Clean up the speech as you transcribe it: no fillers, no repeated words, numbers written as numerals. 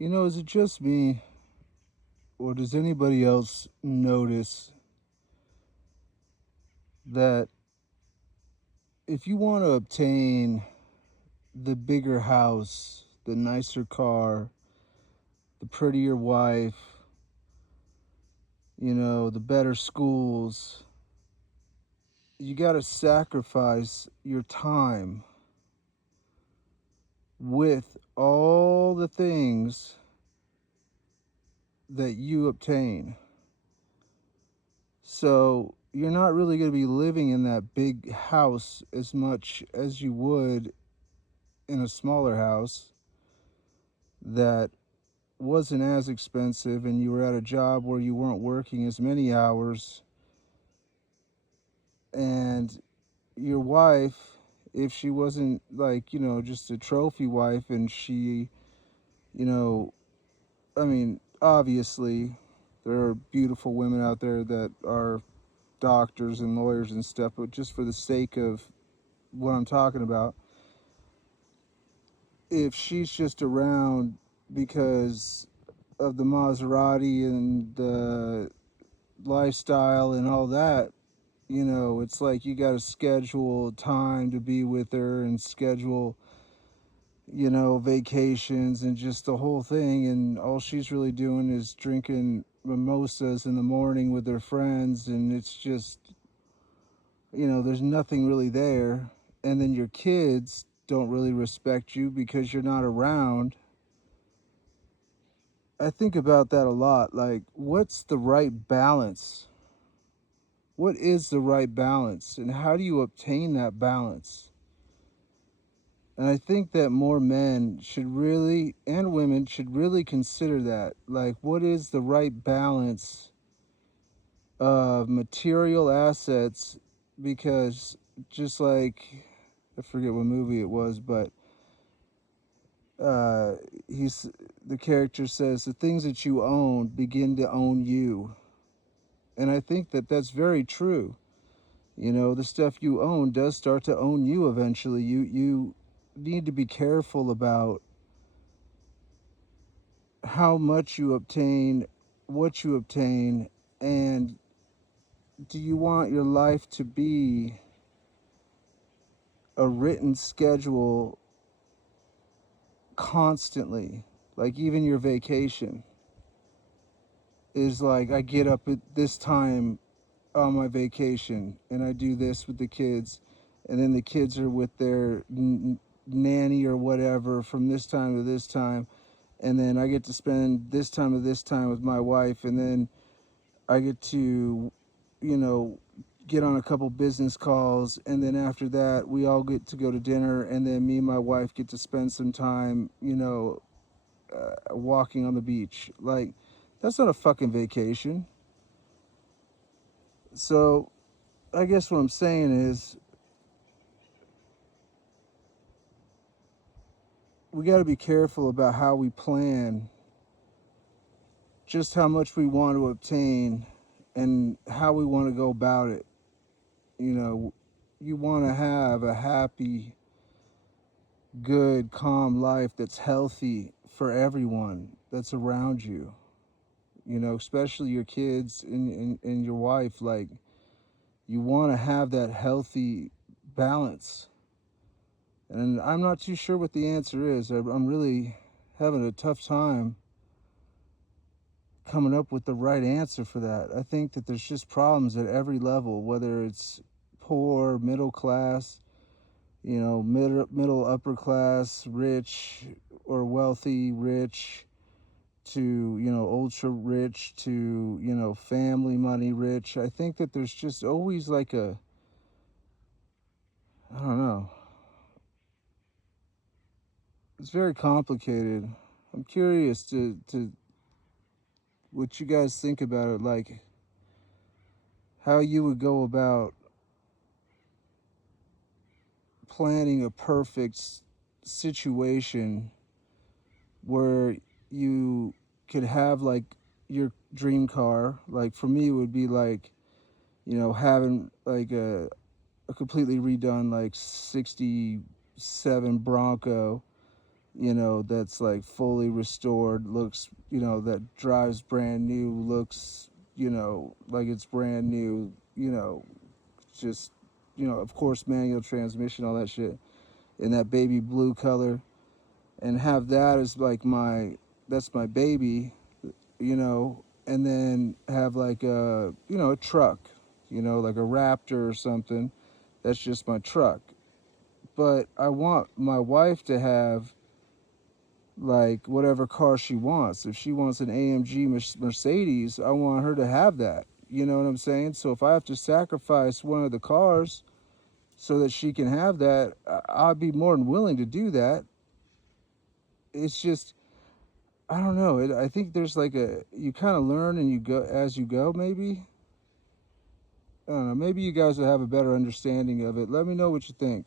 Is it just me, or does anybody else notice that if you want to obtain the bigger house, the nicer car, the prettier wife, the better schools, you got to sacrifice your time with all the things that you obtain? So you're not really going to be living in that big house as much as you would in a smaller house that wasn't as expensive, and you were at a job where you weren't working as many hours. And your wife, if she wasn't like, just a trophy wife, and she, you know, I mean, obviously, there are beautiful women out there that are doctors and lawyers and stuff, but just for the sake of what I'm talking about, if she's just around because of the Maserati and the lifestyle and all that, it's like you got to schedule time to be with her and schedule, vacations and just the whole thing. And all she's really doing is drinking mimosas in the morning with her friends. And it's just, there's nothing really there. And then your kids don't really respect you because you're not around. I think about that a lot. Like, what's the right balance? What is the right balance? And how do you obtain that balance? And I think that more men should really, and women should really consider that. Like, what is the right balance of material assets? Because just like, I forget what movie it was, but he's the character says the things that you own begin to own you. And I think that that's very true. The stuff you own does start to own you eventually. You need to be careful about how much you obtain, what you obtain, and do you want your life to be a written schedule constantly? Like, even your vacation is like, I get up at this time on my vacation and I do this with the kids, and then the kids are with their nanny or whatever from this time to this time, and then I get to spend this time to this time with my wife, and then I get to, you know, get on a couple business calls, and then after that, we all get to go to dinner, and then me and my wife get to spend some time, walking on the beach. Like, that's not a fucking vacation. So, I guess what I'm saying is, we got to be careful about how we plan, just how much we want to obtain, and how we want to go about it. You know, you want to have a happy, good, calm life that's healthy for everyone that's around you, especially your kids and your wife. Like, you want to have that healthy balance. And I'm not too sure what the answer is. I'm really having a tough time coming up with the right answer for that. I think that there's just problems at every level, whether it's poor, middle class, middle upper class, rich or wealthy, rich, to, ultra rich, to, family money rich. I think that there's just always like I don't know. It's very complicated. I'm curious to what you guys think about it, like how you would go about planning a perfect situation where you could have like your dream car. Like, for me, it would be like, having like a completely redone like 67 Bronco, you know, that's like fully restored, looks, you know, that drives brand new, looks, you know, like it's brand new, you know, just, you know, of course, manual transmission, all that shit, in that baby blue color, and have that as like that's my baby, you know, and then have like a, you know, a truck, you know, like a Raptor or something. That's just my truck. But I want my wife to have like whatever car she wants. If she wants an AMG Mercedes, I want her to have that. You know what I'm saying? So if I have to sacrifice one of the cars so that she can have that, I'd be more than willing to do that. It's just, I don't know. I think there's like you kind of learn and you go as you go, maybe. I don't know. Maybe you guys will have a better understanding of it. Let me know what you think.